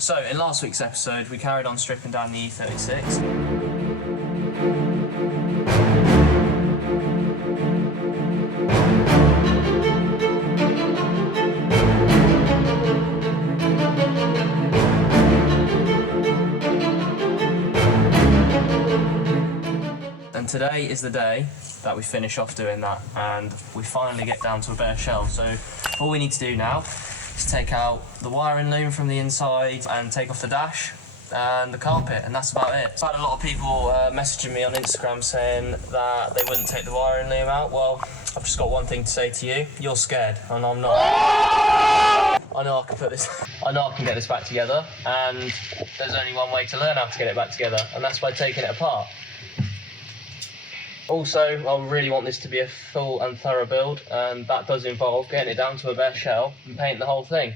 So, in last week's episode, we carried on stripping down the E36. And today is the day that we finish off doing that, and we finally get down to a bare shell. So, all we need to do now is take out the wiring loom from the inside and take off the dash and the carpet, and that's about it. I've had a lot of people messaging me on Instagram saying that they wouldn't take the wiring loom out. Well, I've just got one thing to say to you. You're scared, and I'm not. I know I can put this, I know I can get this back together, and there's only one way to learn how to get it back together, and that's by taking it apart. Also, I really want this to be a full and thorough build, and that does involve getting it down to a bare shell and painting the whole thing.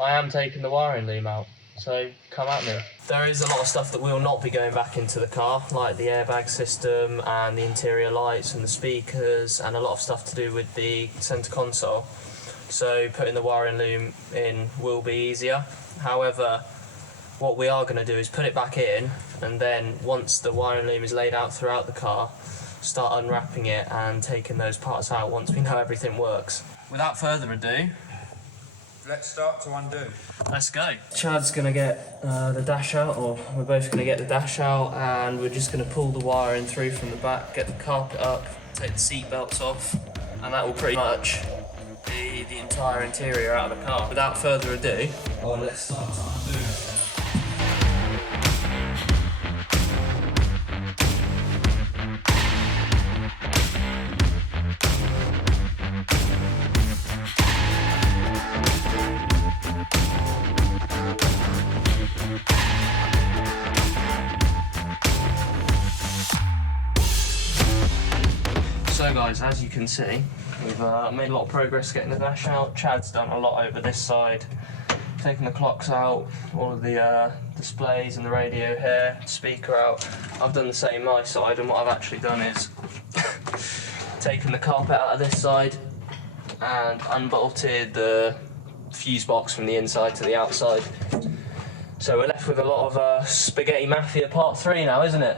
I am taking the wiring loom out, so come at me. There is a lot of stuff that will not be going back into the car, like the airbag system and the interior lights and the speakers, and a lot of stuff to do with the centre console. So putting the wiring loom in will be easier. However, what we are going to do is put it back in, and then once the wiring loom is laid out throughout the car, start unwrapping it and taking those parts out once we know everything works. Without further ado, let's start to undo. Let's go. Chad's going to get the dash out, or we're both going to get the dash out, and we're just going to pull the wiring through from the back, get the carpet up, take the seat belts off, and that will pretty much be the entire interior out of the car. Without further ado, let's start to undo. So guys, as you can see, we've made a lot of progress getting the dash out. Chad's done a lot over this side, taking the clocks out, all of the displays and the radio here, speaker out. I've done the same my side, and what I've actually done is taken the carpet out of this side and unbolted the fuse box from the inside to the outside. So we're left with a lot of spaghetti mafia part 3 now, isn't it?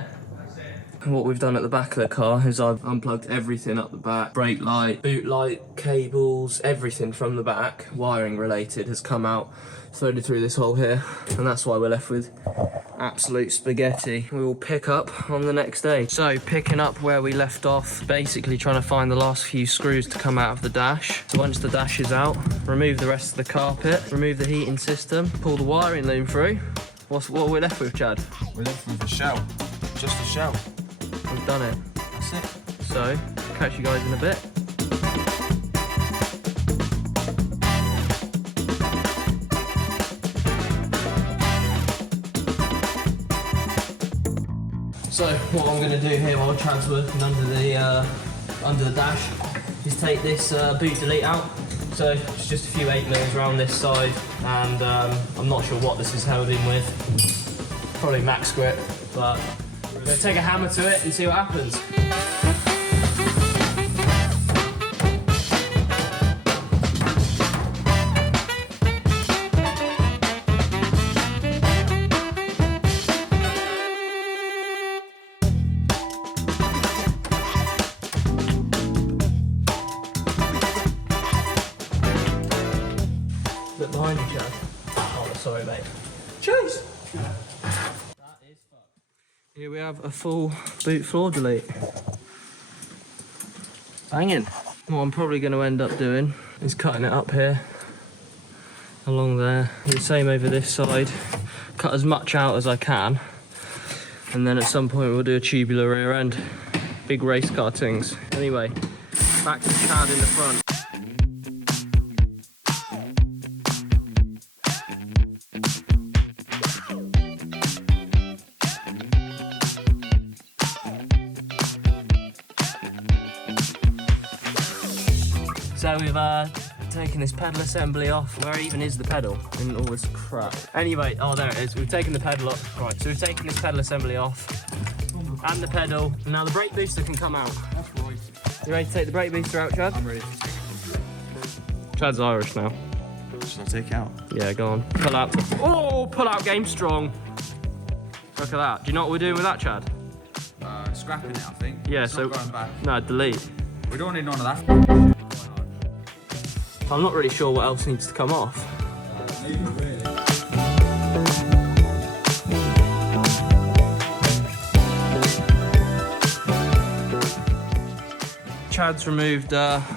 What we've done at the back of the car is I've unplugged everything up the back. Brake light, boot light, cables, everything from the back, wiring related, has come out, threaded through this hole here, and that's why we're left with absolute spaghetti. We will pick up on the next day. So picking up where we left off, basically trying to find the last few screws to come out of the dash. So once the dash is out, remove the rest of the carpet, remove the heating system, pull the wiring loom through. What are we left with, Chad? We're left with a shell, just a shell. We've done it. That's it. So, catch you guys in a bit. So, what I'm going to do here while Chad's working under the dash is take this boot delete out. So, it's just a few 8mm around this side, and I'm not sure what this is held in with. Probably max grip, but we're going to take a hammer to it and see what happens. Look behind you, Chad. Oh, sorry, mate. Cheers! Here we have a full boot floor delete. Banging. What I'm probably going to end up doing is cutting it up here, along there. The same over this side. Cut as much out as I can, and then at some point we'll do a tubular rear end. Big race car things. Anyway, back to Chad in the front. So we've taken this pedal assembly off. Where even is the pedal in all this crap? Anyway, oh there it is. We've taken the pedal off. Right, so we've taken this pedal assembly off and the pedal. Now the brake booster can come out. That's right. You ready to take the brake booster out, Chad? I'm ready. Chad's Irish now. Should I take it out? Yeah, go on. Pull out. Oh, pull out game strong. Look at that. Do you know what we're doing with that, Chad? Scrapping it, I think. Yeah, it's so not going back. No, delete. We don't need none of that. I'm not really sure what else needs to come off. Chad's removed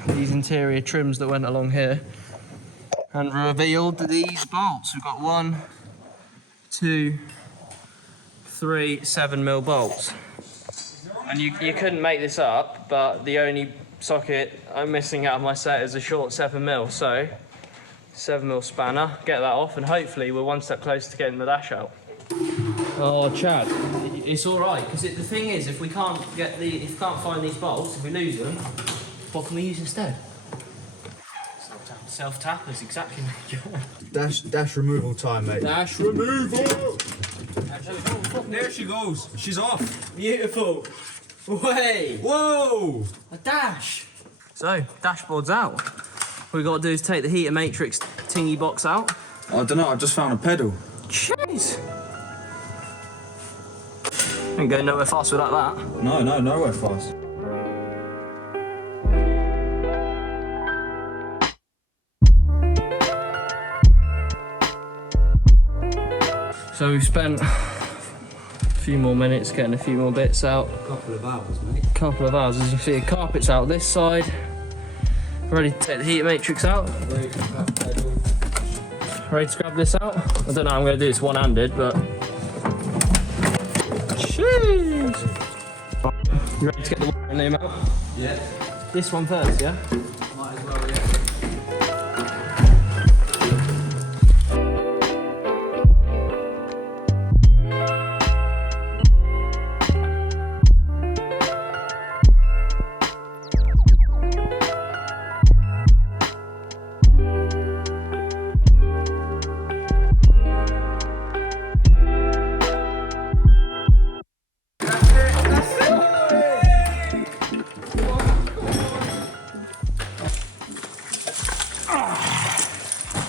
these interior trims that went along here and revealed these bolts. We've got 1, 2, 3 7mm bolts. And you couldn't make this up, but the only socket I'm missing out of my set is a short 7mm, so 7mm spanner, get that off, and hopefully we're one step closer to getting the dash out. Oh, Chad, it's all right, because the thing is, if we can't find these bolts, if we lose them, what can we use instead? Self-tappers, exactly. Dash removal time, mate. Dash removal! There she goes. She's off. Beautiful. Way! Whoa! A dash! So, dashboard's out. What we got to do is take the heater matrix tingy box out. I don't know, I just found a pedal. Jeez! Ain't going nowhere fast without that. No, nowhere fast. So we've spent a few more minutes getting a few more bits out. Couple of hours, mate. Couple of hours. As you see, the carpet's out this side. Ready to take the heater matrix out. Ready to grab this out. I don't know how I'm going to do this one-handed, but... Jeez! You ready to get the wiring name out? Yeah. This one first, yeah? Might as well, yeah.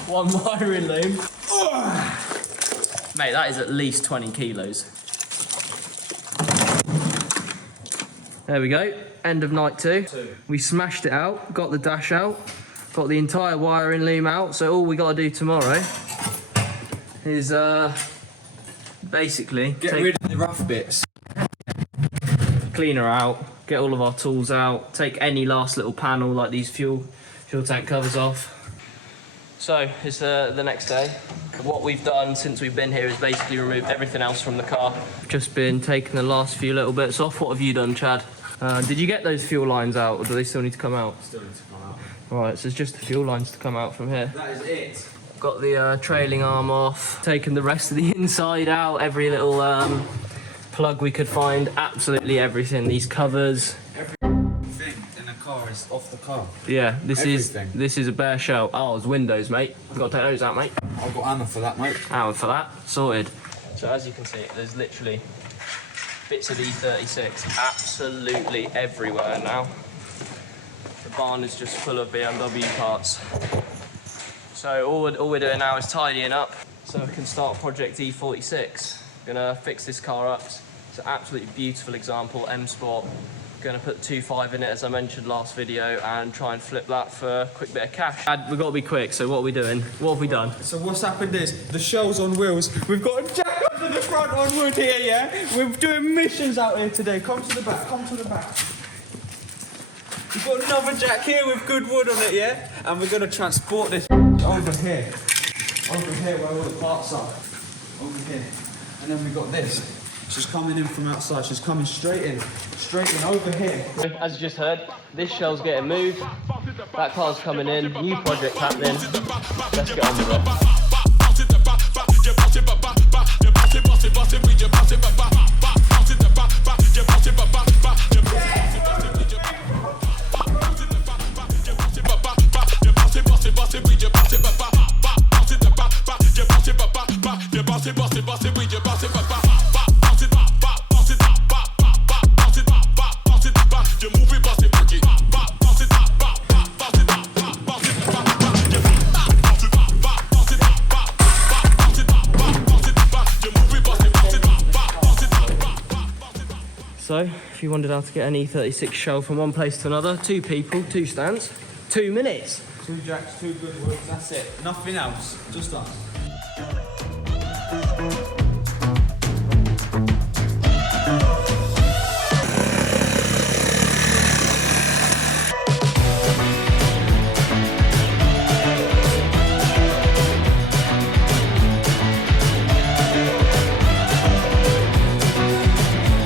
One wiring loom. Mate, that is at least 20 kilos. There we go, end of night 2. We smashed it out, got the dash out, got the entire wiring loom out, so all we got to do tomorrow is basically Get rid of the rough bits. Clean her out, get all of our tools out, take any last little panel like these fuel tank covers off. So it's the next day. What we've done since we've been here is basically removed everything else from the car. Just been taking the last few little bits off. What have you done, Chad? Did you get those fuel lines out, or do they still need to come out? Still need to come out. Right, so it's just the fuel lines to come out from here. That is it. Got the trailing arm off, taken the rest of the inside out, every little plug we could find, absolutely everything. These covers. Everything in the car is off the car. Yeah, this Everything. is a bare shell. Oh, it's windows, mate. I've got to take those out, mate. I've got ammo for that, mate. Hour for that, sorted. So as you can see, there's literally bits of E36 absolutely everywhere now. The barn is just full of BMW parts. So all we're doing now is tidying up so we can start project E46. Gonna fix this car up. It's an absolutely beautiful example, M Sport. Gonna put 2.5 in it, as I mentioned last video, and try and flip that for a quick bit of cash. We've got to be quick, so what are we doing? What have we done? So what's happened is, the shell's on wheels. We've got a jack under the front on wood here, yeah? We're doing missions out here today. Come to the back, come to the back. We've got another jack here with good wood on it, yeah? And we're gonna transport this over here. Over here where all the parts are. Over here. And then we've got this. She's coming in from outside. She's coming straight in over here. As you just heard, this shell's getting moved. That car's coming in. New project happening. Let's get on with it. Also, if you wondered how to get an E36 shell from one place to another, 2 people, 2 stands, 2 minutes. 2 jacks, 2 good woods, that's it. Nothing else, just us.